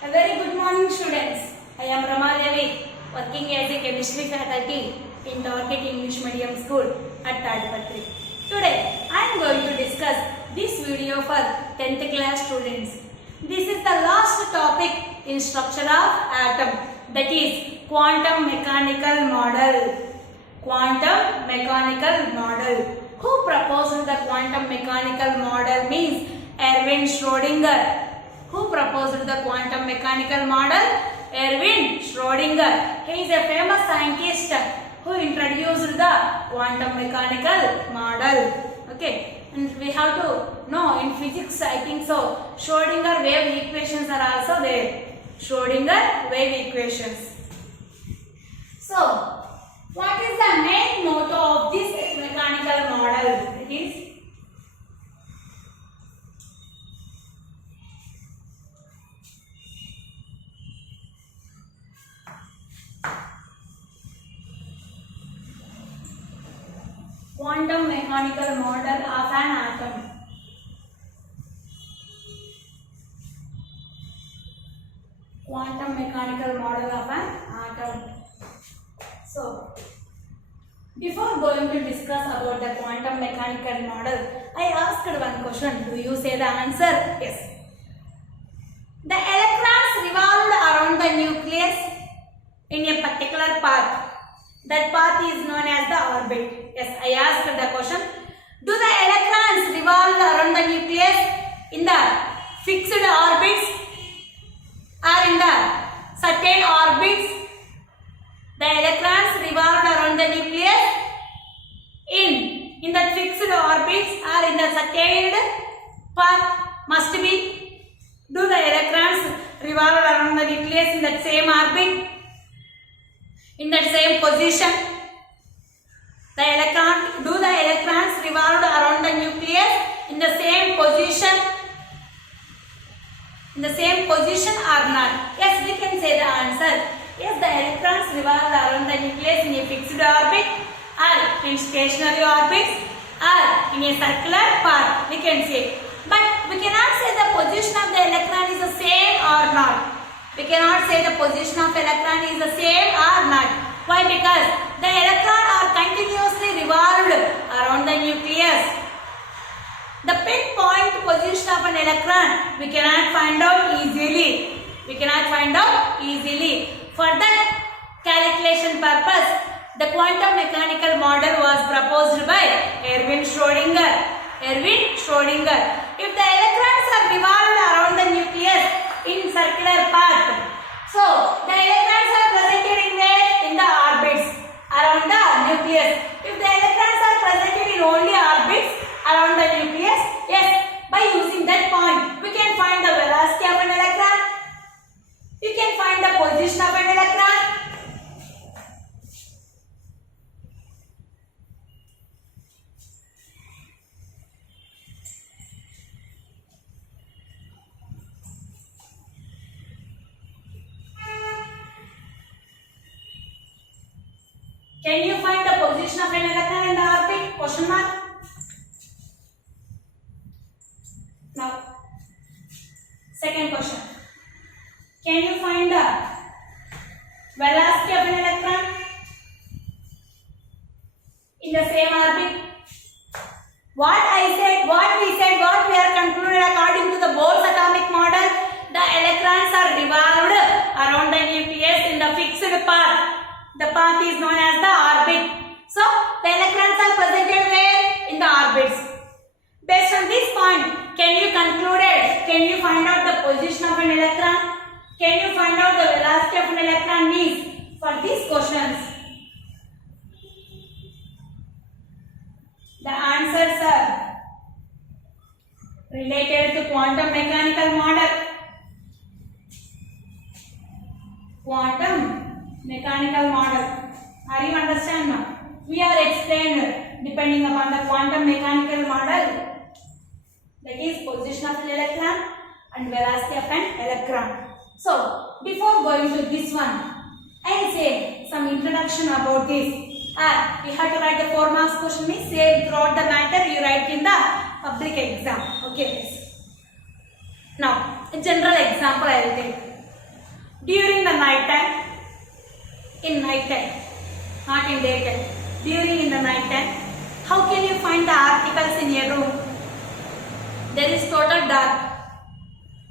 A very good morning, students. I am Rama Devi, working as a chemistry faculty in Target English Medium School at Part-2. Today, I am going to discuss this video for 10th class students. This is the last topic in structure of atom, that is quantum mechanical model. Quantum mechanical model. Who proposed the quantum mechanical model means Erwin Schrödinger. Who proposed the quantum mechanical model? Erwin Schrödinger. He is a famous scientist who introduced the quantum mechanical model. Okay, and we have to know in physics, I think so, Schrödinger wave equations are also there. Schrödinger wave equations. So, what is the main motto of this mechanical model? It is quantum mechanical model of an atom. Quantum mechanical model of an atom. So, before going to discuss about the quantum mechanical model, I asked one question. Do you say the answer? Yes. The electrons revolved around the nucleus in a particular path. That path is known as the orbit. Yes, I asked the question. Do the electrons revolve around the nucleus in the fixed orbits or in the certain orbits? The electrons revolve around the nucleus in the fixed orbits or in the certain path must be. Do the electrons revolve around the nucleus in that same orbit? In that same position? Do the electrons revolve around the nucleus in the same position? In the same position or not? Yes, we can say the answer. Yes, the electrons revolve around the nucleus in a fixed orbit or in stationary orbits or in a circular path, we can say. But we cannot say the position of the electron is the same or not. We cannot say the position of electron is the same or not. Why? Because the electron are continuously revolved around the nucleus. The pinpoint position of an electron we cannot find out easily. We cannot find out easily. For that calculation purpose, the quantum mechanical model was proposed by Erwin Schrödinger. Erwin Schrödinger. If the electrons are revolved around the nucleus in circular path, so the electrons are presented in where? In the orbits around the nucleus. If the electrons are presented in only orbits around the nucleus, yes, by using that point, we can find the velocity of an electron. You can find the position of an electron. Can you find the position of an electron in the orbit? Question mark. Now, second question. Can you find the velocity of an electron in the same orbit? What we are concluded according to the Bohr's atomic model, the electrons are revolved around the nucleus in the fixed path. The path is known as the orbit. So, the electrons are presented where? In the orbits. Based on this point, can you find out the position of an electron? Can you find out the velocity of an electron means? For these questions, the answers are related to quantum mechanical model. Quantum mechanical model. Are you understand now? We are explained depending upon the quantum mechanical model, that is position of an electron and velocity of an electron. So, before going to this one, I will say some introduction about this. We have to write the 4 marks question, means same throughout the matter you write in the public exam. Okay. Now, a general example I will take. During the night time, in night time, not in daytime, during in the night time, how can you find the articles in a room? There is total dark.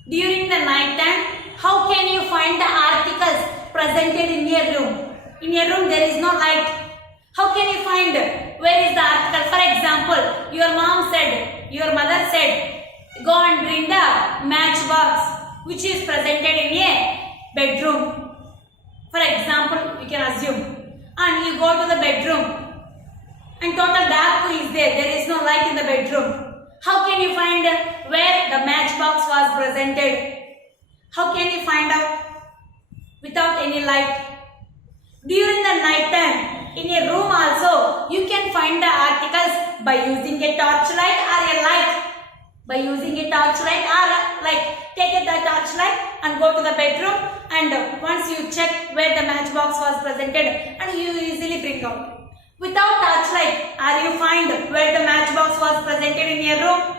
During the night time, how can you find the articles presented in a room? In a room there is no light. How can you find where is the article? For example, your mother said, go and bring the matchbox which is presented in a bedroom. For example, we can assume. And you go to the bedroom and total dark is there. There is no light in the bedroom. How can you find where the matchbox was presented? How can you find out without any light? During the night time, in a room also, you can find the articles by using a torchlight or a light. By using a torchlight or like take the torchlight and go to the bedroom, and once you check where the matchbox was presented and you easily bring out. Without torchlight, are you find where the matchbox was presented in a room?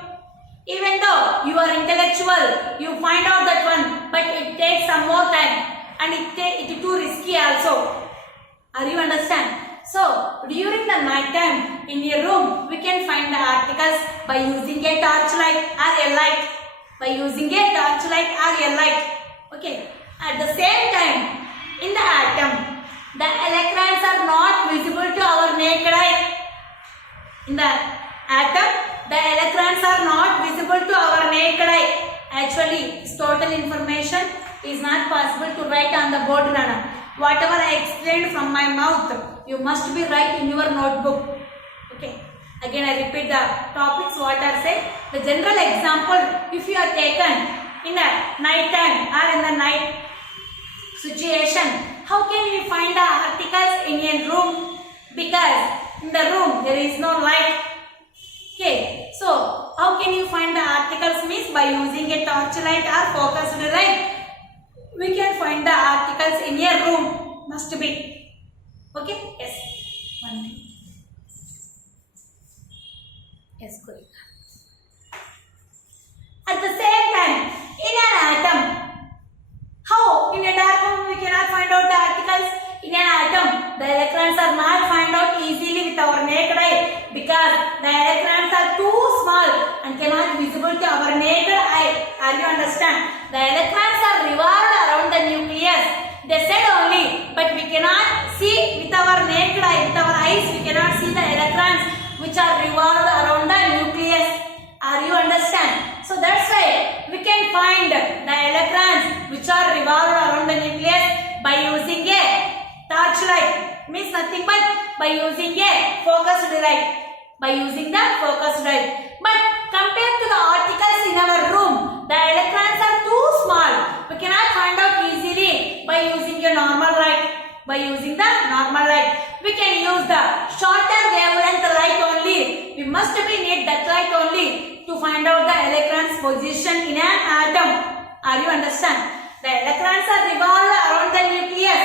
Even though you are intellectual, you find out that one, but it takes some more time and it is too risky also. Are you understand? So, during the night time in a room, we can find the articles by using a torchlight or a light. By using a torchlight or a light. Okay. At the same time, in the atom, the electrons are not visible to our naked eye. In the atom, the electrons are not visible to our naked eye. Actually, this total information is not possible to write on the board, Nana. Whatever I explained from my mouth, you must be write in your notebook. Okay. Again, I repeat the topics what are said. The general example, if you are taken in a night time or in the night situation, how can you find the articles in a room? Because in the room there is no light. Okay, so how can you find the articles means by using a torchlight or focused light. We can find the articles in a room. Must be. Okay? Yes. One thing. Yes, good. At the same time, in an atom, how in a dark room we cannot find out the articles? In an atom, the electrons are not found out easily with our naked eye because the electrons are too small and cannot visible to our naked eye. Are you understand? The electrons are revolved around the nucleus. They said only, but we cannot see with our naked eye, with our eyes, we cannot see the electrons which are revolved around the nucleus. Are you understand? So that's why we can find the electrons which are revolved around the nucleus by using a torchlight. Means nothing but by using a focused light. By using the focused light. But compared to the articles in our room, the electrons are too small. We cannot find out easily by using a normal light. By using the normal light. We can use the shorter wavelength light only. We must be need that light only to find out the electrons position in an atom. Are you understand? The electrons are revolved around the nucleus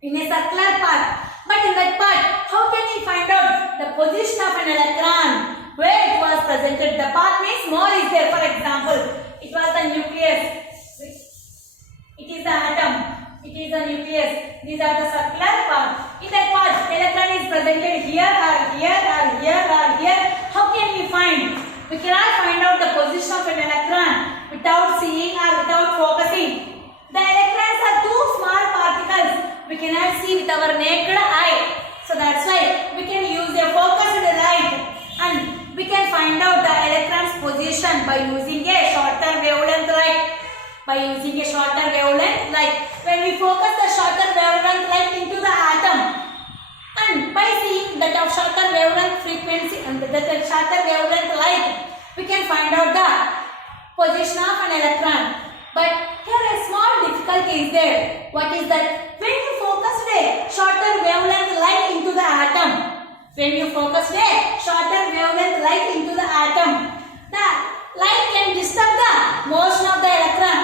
in a circular path. But in that part, how can we find out the position of an electron? Where it was presented? The path means more is there. For example, it was the nucleus. It is the atom. It is the nucleus. These are the circular path. In that part, electron is presented here or here or here or here. How can we find? We cannot find out the position of an electron without seeing or without focusing. The electrons are too small particles. We cannot see with our naked eye. So that's why we can use a focused light and we can find out the electron's position by using a shorter wavelength light. By using a shorter wavelength light. When we focus the shorter wavelength light into the atom and by seeing that of shorter wavelength frequency and that shorter wavelength light, we can find out the position of an electron. But here a small difficulty is there. What is that? When you focus a shorter wavelength light into the atom, when you focus a shorter wavelength light into the atom, the light can disturb the motion of the electron.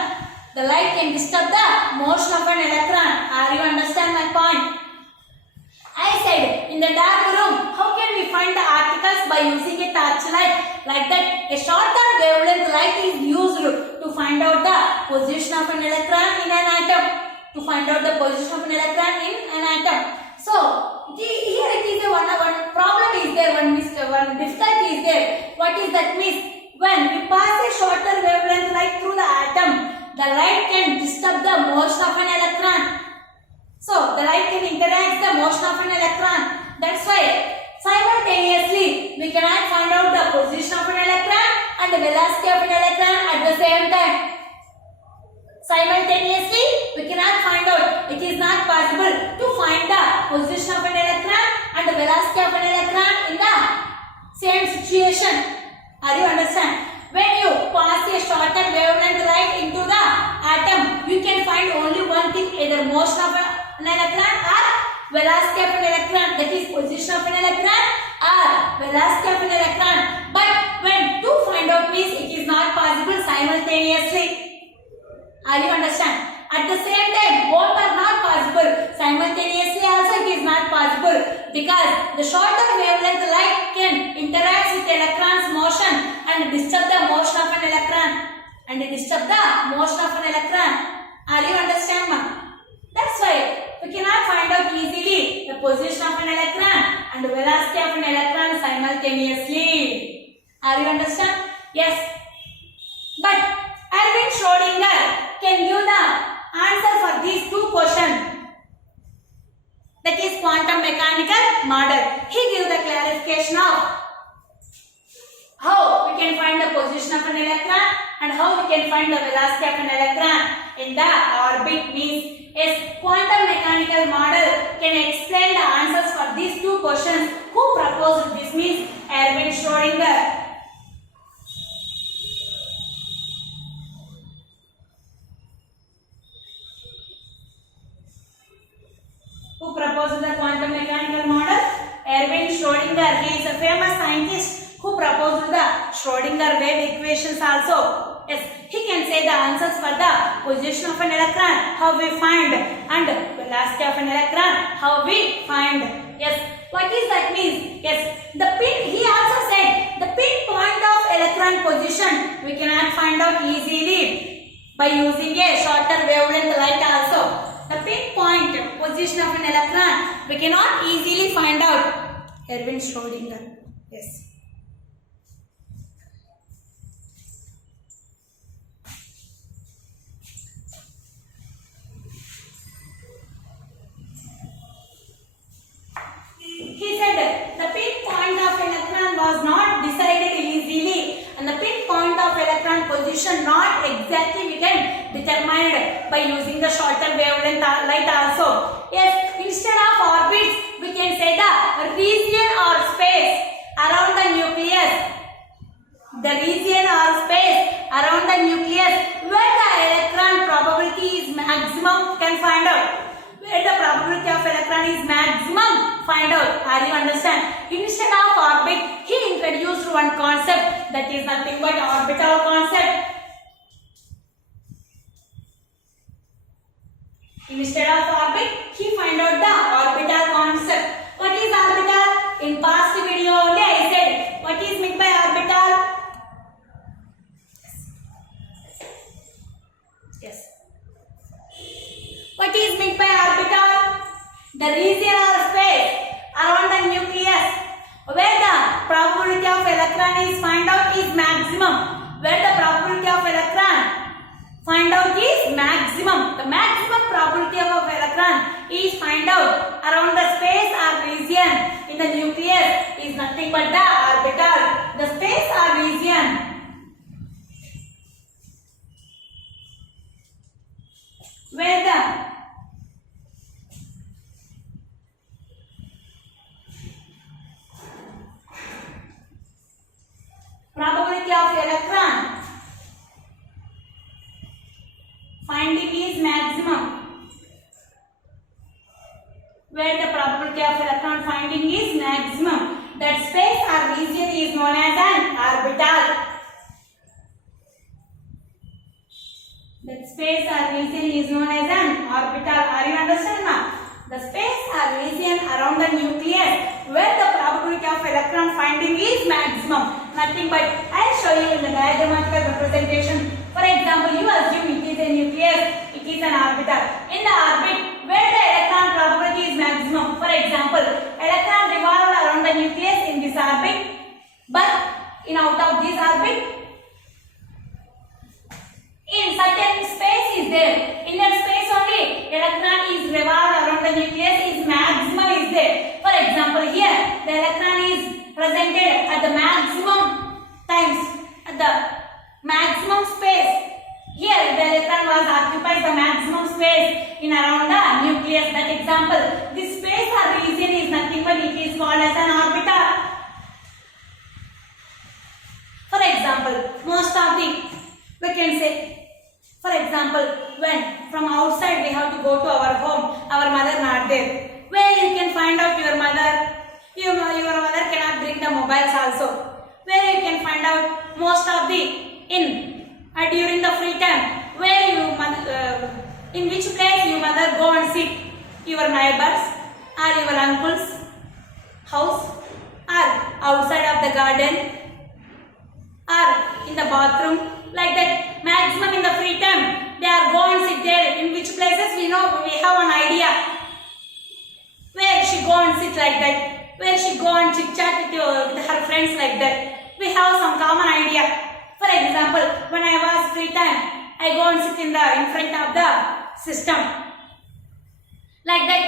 The light can disturb the motion of an electron. Are you understand my point? I said in the dark room, how can we find the articles by using a torchlight. Like that, a shorter wavelength light is used to find out the position of an electron in an atom. To find out the position of an electron in an atom. So, here it is one problem is there, one difficulty is there. What is that means? When we pass a shorter wavelength light through the atom, the light can disturb the motion of an electron. So, the light can interact the motion of an electron. That's why simultaneously we cannot find out the position of an electron and the velocity of an electron at the same time. Simultaneously we cannot find out. It is not possible to find the position of an electron and the velocity of an electron in the same situation. Are you understand? When you pass a shorter wavelength light into the atom, you can find only one thing, either motion of an electron or velocity of an electron, that is position of an electron or velocity of an electron. But when to find out means it is not possible simultaneously. Are you understand? At the same time, both are not possible. Simultaneously also it is not possible because the shorter wavelength light can interact with the electron's motion and disturb the motion of an electron. Are you understand, ma'am? That's why we cannot find out easily the position of an electron and the velocity of an electron simultaneously. Are you understand? Yes. But Erwin Schrödinger can give the answer for these two questions. That is quantum mechanical model. He gives the clarification of how we can find the position of an electron and how we can find the velocity of an electron in the orbit. Means yes, quantum mechanical model can explain the answers for these two questions. Who proposed this? Means Erwin Schrödinger. Who proposed the quantum mechanical model? Erwin Schrödinger. He is a famous scientist who proposed the Schrödinger wave equations also. Yes, he can say the answers for the position of an electron, how we find, and velocity of an electron, how we find. Yes, what is that means? Yes, the pin, he also said the pinpoint of electron position we cannot find out easily by using a shorter wavelength light also. The pinpoint position of an electron we cannot easily find out. Erwin Schrödinger. Yes. He said the pinpoint of electron was not decided easily and the pinpoint of electron position not exactly we can determine by using the shorter wavelength light also. Yes, instead of orbits we can say the region or space around the nucleus. The region or space around the nucleus where the electron probability is maximum can find out. Where the probability of electron is maximum, find out. Are you understand? Instead of orbit, he introduced one concept that is nothing but orbital concept. Instead of orbit, he find out the orbital concept. What is orbital? In past video only I said what is meant by orbital. Yes. What is meant by orbital? The region or space around the nucleus where the probability of electron is find out is maximum. Where the probability of electron find out is maximum. The maximum probability of electron is find out around the space or region in the nucleus is nothing but the orbital. The space or region where the probability of electron finding is maximum. Where the probability of electron finding is maximum. That space or region is known as an orbital. That space or region is known as an orbital. Are you understand now? The space or region around the nucleus where the probability of electron finding is maximum. Nothing but I'll show you in the diagrammatical representation. For example, you assume it is a nucleus, it is an orbital. In the orbit, where the electron probability is maximum. For example, electron revolve around the nucleus in this orbit, but in out of this orbit, in certain space is there. In that space only, electron is revolved around the nucleus is maximum is there. For example, here the electron is presented at the maximum times, at the maximum space. Here the electron was occupies the maximum space in around the nucleus. That example, this space or region is nothing but it is called as an orbital. For example, most of the we can say. For example, when from outside we have to go to our home, our mother not there. Where you can find out your mother? Your mother cannot bring the mobiles also. Where you can find out most of the during the free time. Where you in which place your mother go and sit? Your neighbors or your uncle's house or outside of the garden or in the bathroom. Like that, maximum in the free time, they are go and sit there. In which places we know, we have an idea. Where she go and sit like that. Where she go and chit chat with her friends like that. We have some common idea. For example, when I was free time, I go and sit in front of the system. Like that,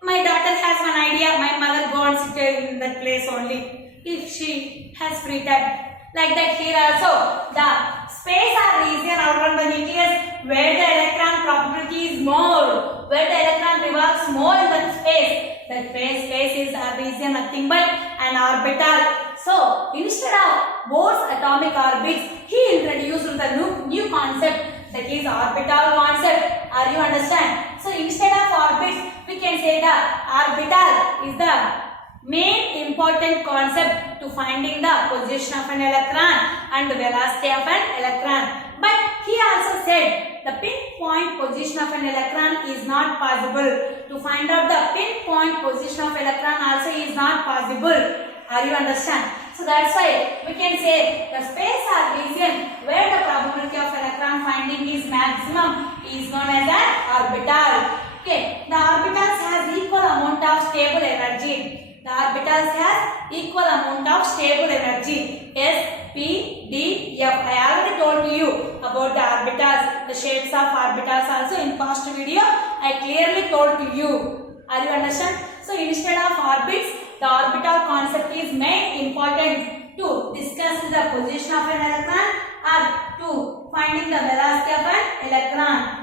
my daughter has one idea. My mother go and sit in that place only. If she has free time. Like that, here also the space or region around the nucleus where the electron probability is more, where the electron revolves more in that space. That space is a region nothing but an orbital. So instead of Bohr's atomic orbits, he introduced the new concept, that is orbital concept. Are you understand? So instead of orbits, we can say the orbital is the main important concept to finding the position of an electron and the velocity of an electron. But he also said the pinpoint position of an electron is not possible. To find out the pinpoint position of electron also is not possible. Are you understand? So that's why we can say the space or region where the probability of electron finding is maximum is known as an orbital. Okay, the orbitals has equal amount of stable energy. The orbitals has equal amount of stable energy. S, P, D, F. I already told you about the orbitals, the shapes of orbitals also in past video. I clearly told to you. Are you understand? So instead of orbits, the orbital concept is made important to discuss the position of an electron or to finding the velocity of an electron.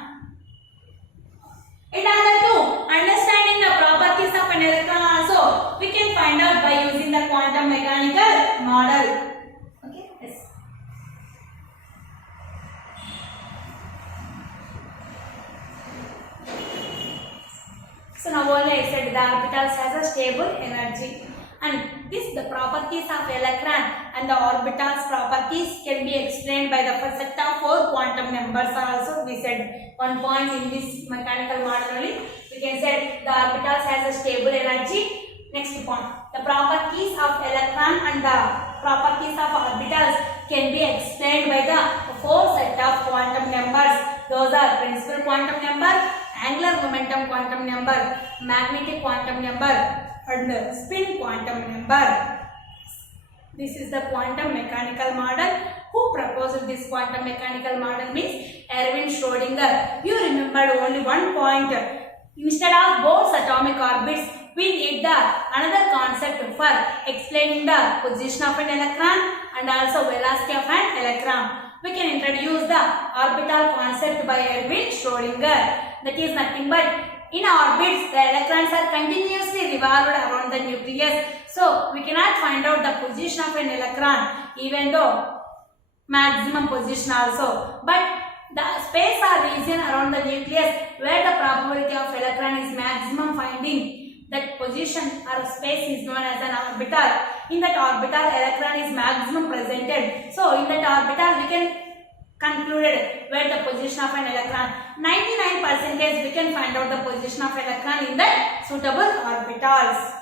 In order to understanding the properties of an electron also, we can find out by using the quantum mechanical model. Okay, yes. So now only I said the orbitals has a stable energy, and the properties of electron and the orbitals properties can be explained by the first set of 4 quantum numbers also. We said one point in this mechanical model only. We can say the orbitals has a stable energy. Next point, the properties of electron and the properties of orbitals can be explained by the 4 set of quantum numbers. Those are principal quantum number, angular momentum quantum number, magnetic quantum number, and spin quantum number. This is the quantum mechanical model. Who proposed this quantum mechanical model means Erwin Schrödinger. You remembered only one point. Instead of Bohr's atomic orbits, we need the another concept for explaining the position of an electron and also velocity of an electron. We can introduce the orbital concept by Erwin Schrödinger. That is nothing but in orbits, the electrons are continuously revolved around the nucleus. So we cannot find out the position of an electron, even though maximum position also. But the space or region around the nucleus where the probability of electron is maximum finding, that position or space is known as an orbital. In that orbital, electron is maximum presented. So in that orbital, we can concluded where the position of an electron. 99% we can find out the position of electron in the suitable orbitals.